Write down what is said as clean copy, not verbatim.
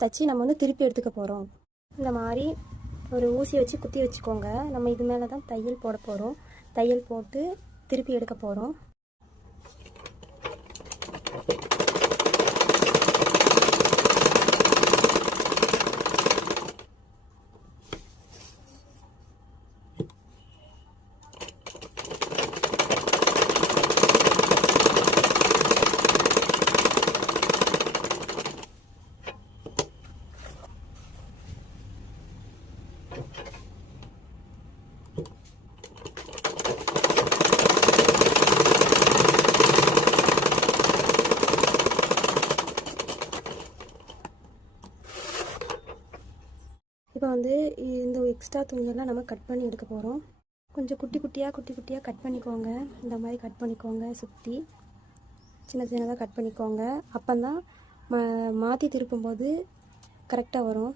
தச்சு நம்ம வந்து திருப்பி எடுத்துக்க போகிறோம். இந்த மாதிரி ஒரு ஊசியை வச்சு குத்தி வச்சுக்கோங்க. நம்ம இது மேலே தான் தையல் போட போகிறோம். தையல் போட்டு திருப்பி எடுக்க போகிறோம். இப்போ வந்து இந்த எக்ஸ்ட்ரா துணியெல்லாம் நம்ம கட் பண்ணி எடுக்க போகிறோம். கொஞ்சம் குட்டி குட்டியாக கட் பண்ணிக்கோங்க. இந்த மாதிரி கட் பண்ணிக்கோங்க. சுற்றி சின்ன சின்னதாக கட் பண்ணிக்கோங்க. அப்போ தான் மாற்றி திருப்பும்போது கரெக்டாக வரும்.